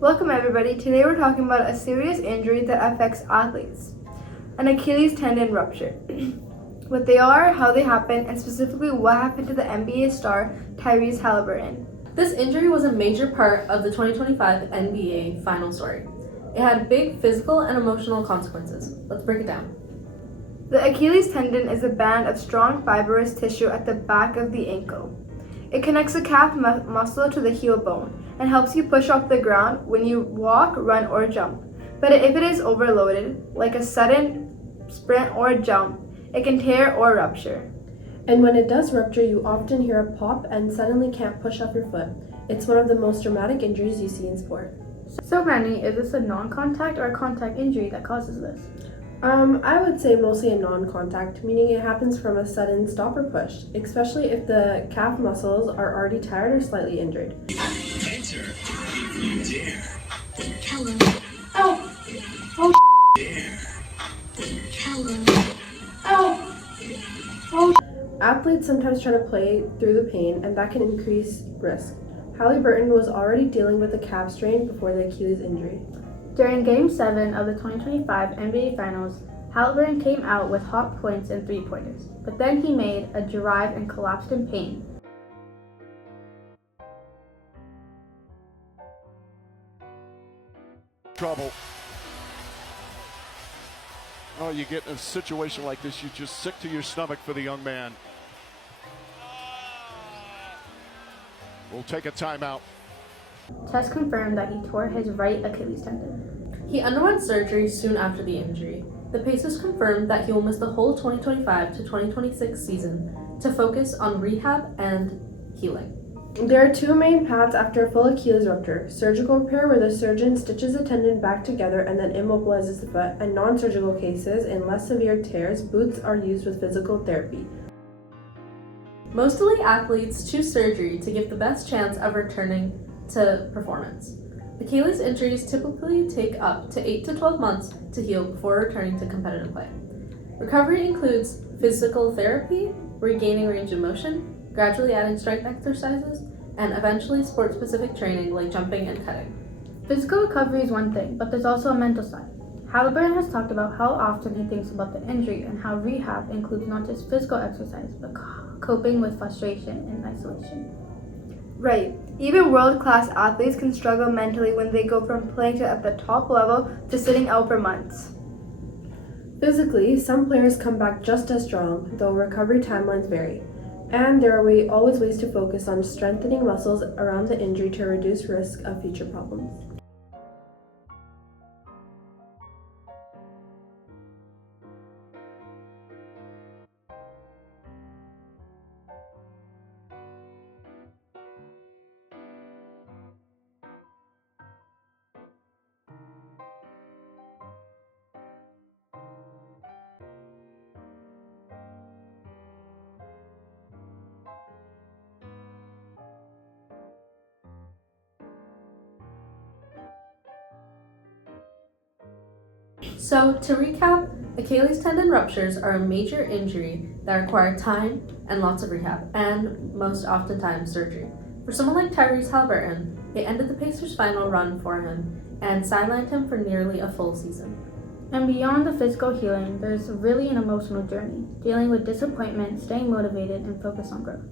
Welcome everybody. Today we're talking about a serious injury that affects athletes, an Achilles tendon rupture. What they are, how they happen, and specifically what happened to the NBA star Tyrese Haliburton. This injury was a major part of the 2025 NBA final story. It had big physical and emotional consequences. Let's break it down. The Achilles tendon is a band of strong fibrous tissue at the back of the ankle. It connects the calf muscle to the heel bone and helps you push off the ground when you walk, run, or jump. But if it is overloaded, like a sudden sprint or jump, it can tear or rupture. And when it does rupture, you often hear a pop and suddenly can't push off your foot. It's one of the most dramatic injuries you see in sport. So Manny, is this a non-contact or a contact injury that causes this? I would say mostly a non-contact, meaning it happens from a sudden stop or push, especially if the calf muscles are already tired or slightly injured. Enter if you dare. Hello. Oh! Oh! Dare. Hello. Oh! Oh! Athletes sometimes try to play through the pain, and that can increase risk. Haliburton was already dealing with a calf strain before the Achilles injury. During Game 7 of the 2025 NBA Finals, Haliburton came out with hot points and three-pointers, but then he made a drive and collapsed in pain. Trouble. Oh, you get in a situation like this, you're just sick to your stomach for the young man. We'll take a timeout. Tests confirmed that he tore his right Achilles tendon. He underwent surgery soon after the injury. The Pacers confirmed that he will miss the whole 2025 to 2026 season to focus on rehab and healing. There are two main paths after a full Achilles rupture: surgical repair, where the surgeon stitches the tendon back together and then immobilizes the foot, and non-surgical cases. In less severe tears, boots are used with physical therapy. Most elite athletes choose surgery to give the best chance of returning to performance. Achilles injuries typically take up to 8 to 12 months to heal before returning to competitive play. Recovery includes physical therapy, regaining range of motion, gradually adding strength exercises, and eventually sport-specific training like jumping and cutting. Physical recovery is one thing, but there's also a mental side. Haliburton has talked about how often he thinks about the injury and how rehab includes not just physical exercise, but coping with frustration and isolation. Right. Even world-class athletes can struggle mentally when they go from playing at the top level to sitting out for months. Physically, some players come back just as strong, though recovery timelines vary. And there are always ways to focus on strengthening muscles around the injury to reduce risk of future problems. So, to recap, Achilles tendon ruptures are a major injury that require time and lots of rehab, and most oftentimes surgery. For someone like Tyrese Haliburton, it ended the Pacers' final run for him and sidelined him for nearly a full season. And beyond the physical healing, there's really an emotional journey, dealing with disappointment, staying motivated, and focused on growth.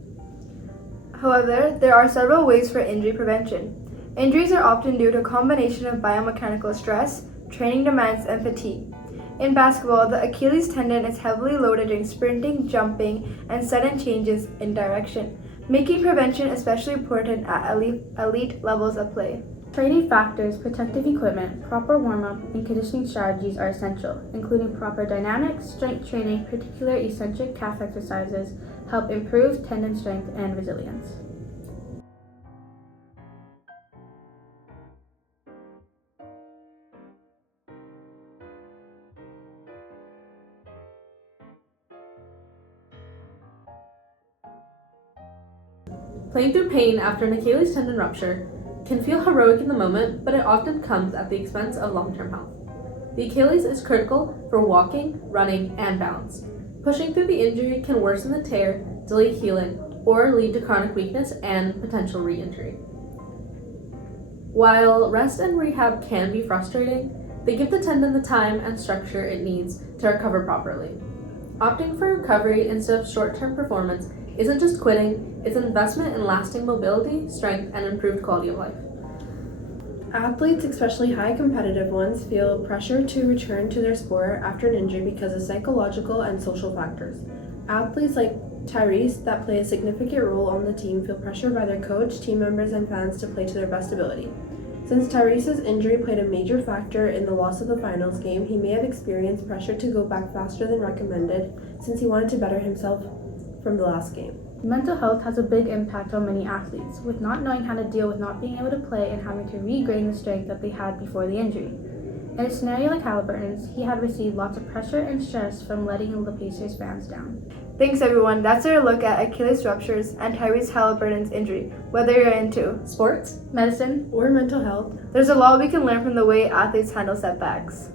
However, there are several ways for injury prevention. Injuries are often due to a combination of biomechanical stress, training demands, and fatigue. In basketball, the Achilles tendon is heavily loaded in sprinting, jumping, and sudden changes in direction, making prevention especially important at elite levels of play. Training factors, protective equipment, proper warm-up, and conditioning strategies are essential, including proper dynamics, strength training, particular eccentric calf exercises help improve tendon strength and resilience. Playing through pain after an Achilles tendon rupture can feel heroic in the moment, but it often comes at the expense of long-term health. The Achilles is critical for walking, running, and balance. Pushing through the injury can worsen the tear, delay healing, or lead to chronic weakness and potential re-injury. While rest and rehab can be frustrating, they give the tendon the time and structure it needs to recover properly. Opting for recovery instead of short-term performance isn't just quitting, it's an investment in lasting mobility, strength, and improved quality of life. Athletes, especially high competitive ones, feel pressure to return to their sport after an injury because of psychological and social factors. Athletes like Tyrese, that play a significant role on the team, feel pressured by their coach, team members, and fans to play to their best ability. Since Tyrese's injury played a major factor in the loss of the finals game, he may have experienced pressure to go back faster than recommended since he wanted to better himself from the last game. Mental health has a big impact on many athletes, with not knowing how to deal with not being able to play and having to regain the strength that they had before the injury. In a scenario like Haliburton's, he had received lots of pressure and stress from letting the Pacers fans down. Thanks everyone, that's our look at Achilles ruptures and Tyrese Haliburton's injury. Whether you're into Sports, Medicine, Or mental health. there's a lot we can learn from the way athletes handle setbacks.